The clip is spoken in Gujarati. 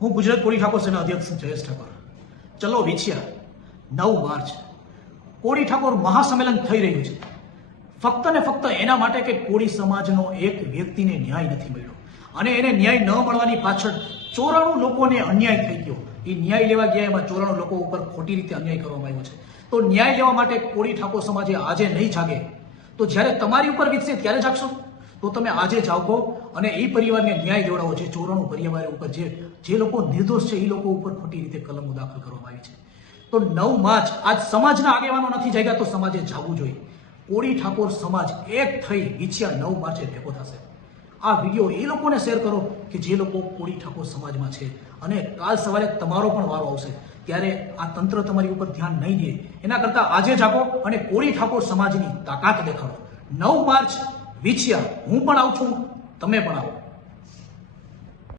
હું ગુજરાત કોળી ઠાકોર સેના અધ્યક્ષ જયેશ ઠાકોર. ચલો વિછિયા 9 માર્ચ કોળી ઠાકોર મહાસંમેલન થઈ રહ્યું છે. ફક્ત ને ફક્ત એના માટે કે કોળી સમાજનો એક વ્યક્તિને ન્યાય નથી મળ્યો અને એને ન્યાય ન મળવાની પાછળ 94 લોકોને અન્યાય થઈ ગયો. એ ન્યાય લેવા ગયા એમાં 94 લોકો ઉપર ખોટી રીતે અન્યાય કરવામાં આવ્યો છે. તો ન્યાય લેવા માટે કોળી ઠાકોર સમાજે આજે નહીં જાગે તો જ્યારે તમારી ઉપર વીતશે ત્યારે જાગશો. તો તમે આજે જાગો અને એ પરિવારને ન્યાય જોડાવો. જે 94 પરિવાર ઉપર જે લોકો નિર્દોષ છે એ લોકો ઉપર ખોટી રીતે કલમો દાખલ કરવામાં આવી છે. તો 9 માર્ચ આજ સમાજના આગેવાનો નથી જાગ્યા તો સમાજે જાગવું જોઈએ. કોળી ઠાકોર સમાજ એક થઈ વિછિયા 9 માર્ચે ભેગો થશે. આ વિડીયો એ લોકોને શેર કરો કે જે લોકો કોળી ઠાકોર સમાજમાં છે અને કાલ સવારે તમારો પણ વારો આવશે ત્યારે આ તંત્ર તમારી ઉપર ધ્યાન નહીં દે. એના કરતાં આજે જાગો અને કોળી ઠાકોર સમાજની તાકાત દેખાડો. 9 માર્ચ વિછિયા હું પણ આવું છું, તમે પણ આવો.